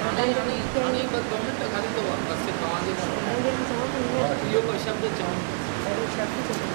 आणि बस 2 मिनिटं खाली तो बसचे तव्हांजे इहो को शब्द चवण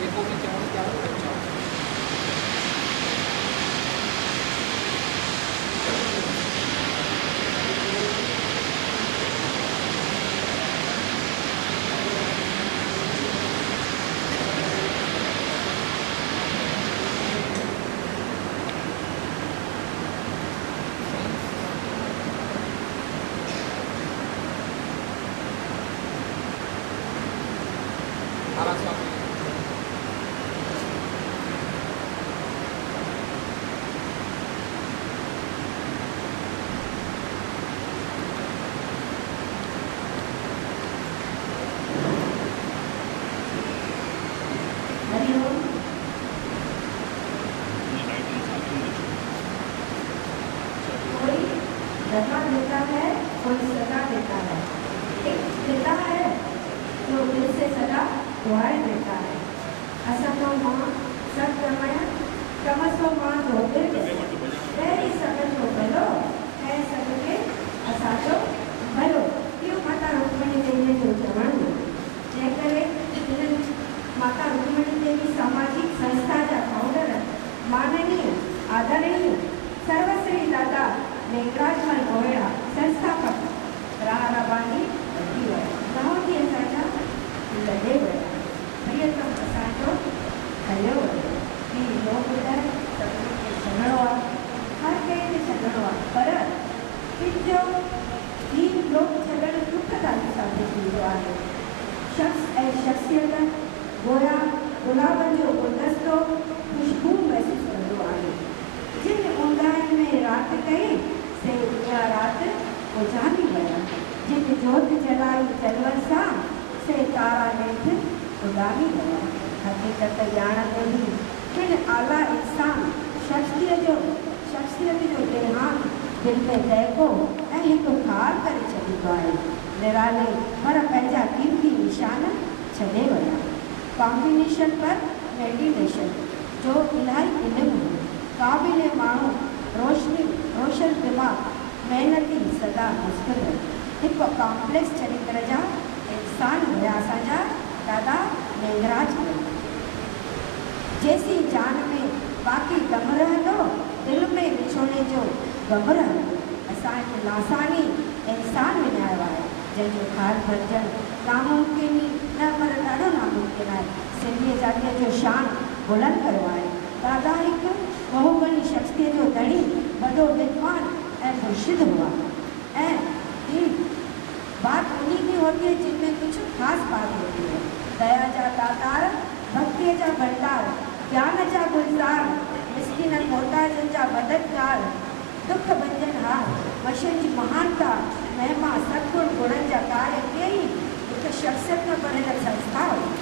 जेको बि चवण चाहियो उहो चवण। दफा देता है, कोई सजा देता है। एक देता है तो दिल से सजा दुआएं देता है। असतो मां सत्कर्मय तमसो मां ज्योतिर्गय वही सगल को भलो है सबके असाचो भलो। क्यों माता रुक्मणी देवी जो चवण जे करे माता रुक्मणी देवी सामाजिक संस्था जा फाउंडर माननीय आदरणीय सर्वश्री दादा मेघराजमल गोयड़ा संस्थापक राहराबानी नहोती असांजा लॾे विया प्रियतम असांजो हलियो वियो की लोक ॿुधाए सभिनी खे छॾिणो आहे, हर कंहिंखे छॾिणो आहे, पर पंहिंजो ही लोक छॾणु दुखदाई साबित थींदो आहे। शख़्स ऐं शख़्सियत गोया गुलाबनि जो गुलदस्तो ख़ुशबू महसूसु कंदो आहे। जिन ऊंदाहिनि में राति कई से उहा राति उजामी विया, जिन जोत जलाई जलवन सां से तारा हेठि उॾामी विया। हक़ीक़त ॼाणंदे ई किन आला इंसान शख़्सियत जो देहांत दिलि में दहिको ऐं हिकु खार करे छॾींदो आहे। निराले पर पंहिंजा कीमती निशान छॾे विया। कॉम्बिनेशन पर मेडिटेशन जो इलाही इल्मु काबिल माण्हू रोशन दिमाग़ महिनती सदा मुश्किल हिकु कॉम्प्लेक्स चरित्र जा इंसान हुया असांजा दादा मेघराज। जैसी जान में बाक़ी दम रहंदो दिल में विछोड़े जो गम रहंदो। असांखे लासानी इंसान विञायो आहे जंहिंजो खार भरिजणु नामुमकिन ई न पर ॾाढो नामुमकिन आहे। सिंधी जातीअ जो शान बुलंद कयो आहे। दादा हिकु बहुगणी शख़्सियत जो धणी वॾो विद्वान ऐं मुर्शिद हुआ ऐं ये बात उन्हीं की होती है जिनमें कुछ खास बात होती है। दया जा दातार, भक्ति जा भंडार, ज्ञान जा गुलजार, मिस्किन मोहताजन जा मददगार, दुख भंजनहार, वशन जी महानता, महिमा सतगुण गुणनि जा कार्य कई हिकु शख़्सियत में बनल संस्था हुई।